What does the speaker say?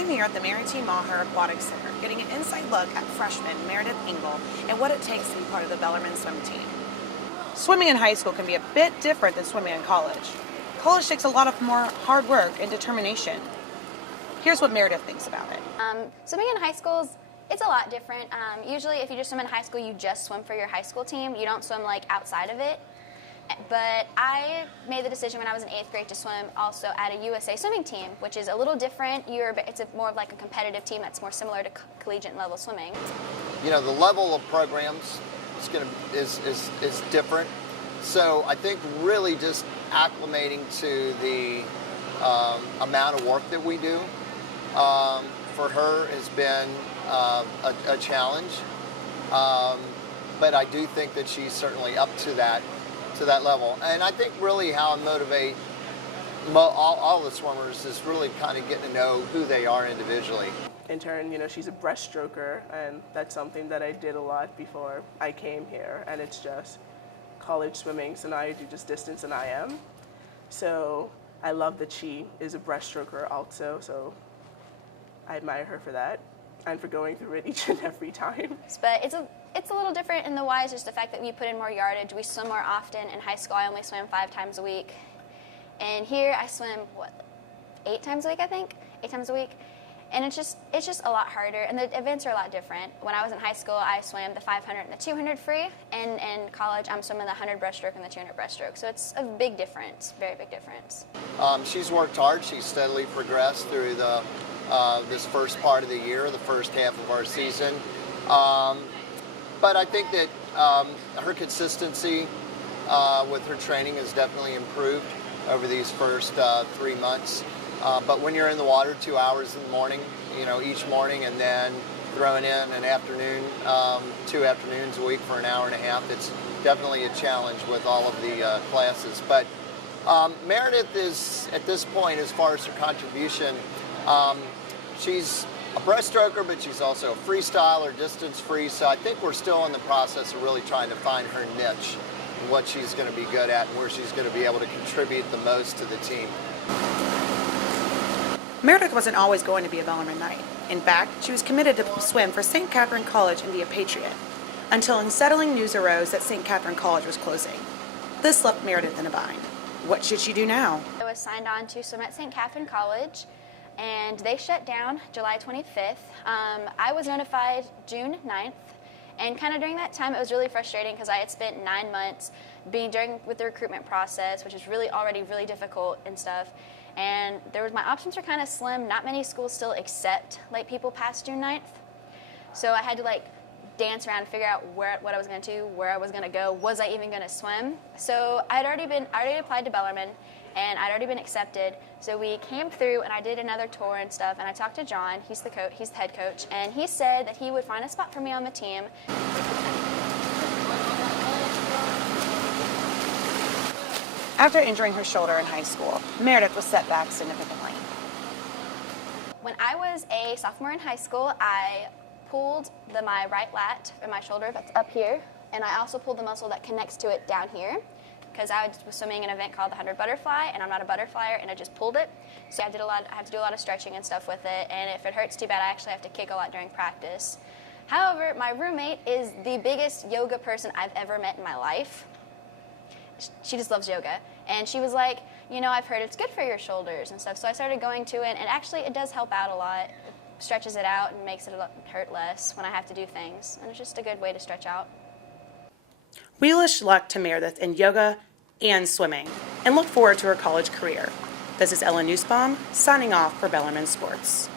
I'm here at the Manatee Maher Aquatic Center getting an inside look at freshman Meredith Ingle and what it takes to be part of the Bellarmine swim team. Swimming in high school can be a bit different than swimming in college. College takes a lot of more hard work and determination. Here's what Meredith thinks about it. Swimming in high schools, it's a lot different. Usually if you just swim in high school, you just swim for your high school team. You don't swim like outside of it. But I made the decision when I was in 8th grade to swim also at a USA swimming team, which is a little different. It's more of like a competitive team that's more similar to collegiate level swimming. You know, the level of programs is different. So I think really just acclimating to the amount of work that we do for her has been a challenge. But I do think that she's certainly up to that level. And I think really how I motivate all the swimmers is really kind of getting to know who they are individually. In turn, you know, she's a breaststroker, and that's something that I did a lot before I came here, and it's just college swimming, so now I do just distance and IM. So I love that she is a breaststroker also, so I admire her for that and for going through it each and every time. But it's a little different in the Y, is just the fact that we put in more yardage. We swim more often. In high school, I only swam 5 times a week. And here I swim, 8 times a week, I think? 8 times a week. And it's just a lot harder, and the events are a lot different. When I was in high school, I swam the 500 and the 200 free, and in college, I'm swimming the 100 breaststroke and the 200 breaststroke. So it's a big difference, very big difference. She's worked hard. She's steadily progressed through this first part of the year, the first half of our season. But I think that her consistency with her training has definitely improved over these first 3 months. But when you're in the water 2 hours in the morning, you know, each morning, and then throwing in an afternoon, 2 afternoons a week for an hour and a half, it's definitely a challenge with all of the classes. But Meredith is, at this point, as far as her contribution, she's a breaststroker, but she's also a freestyler, distance free. So I think we're still in the process of really trying to find her niche and what she's going to be good at and where she's going to be able to contribute the most to the team. Meredith wasn't always going to be a Bellarmine Knight. In fact, she was committed to swim for St. Catherine College and be a Patriot, until unsettling news arose that St. Catherine College was closing. This left Meredith in a bind. What should she do now? I was signed on to swim at St. Catherine College, and they shut down July 25th. I was notified June 9th, and kind of during that time it was really frustrating because I had spent 9 months with the recruitment process, which is already really difficult and stuff. And my options were kind of slim. Not many schools still accept late people past June 9th. So I had to dance around and figure out what I was going to do, where I was going to go, was I even going to swim? So I already applied to Bellarmine, and I'd already been accepted. So we came through, and I did another tour and stuff, and I talked to John, he's the head coach, and he said that he would find a spot for me on the team. After injuring her shoulder in high school, Meredith was set back significantly. When I was a sophomore in high school, I pulled my right lat in my shoulder that's up here, and I also pulled the muscle that connects to it down here, because I was swimming in an event called the 100 butterfly, and I'm not a butterflyer, and I just pulled it. So I have to do a lot of stretching and stuff with it, and if it hurts too bad, I actually have to kick a lot during practice. However, my roommate is the biggest yoga person I've ever met in my life. She just loves yoga, and she was like, you know, I've heard it's good for your shoulders and stuff, so I started going to it, and actually it does help out a lot. It stretches it out and makes it hurt less when I have to do things, and it's just a good way to stretch out. We wish luck to Meredith in yoga and swimming, and look forward to her college career. This is Ellen Nussbaum, signing off for Bellarmine Sports.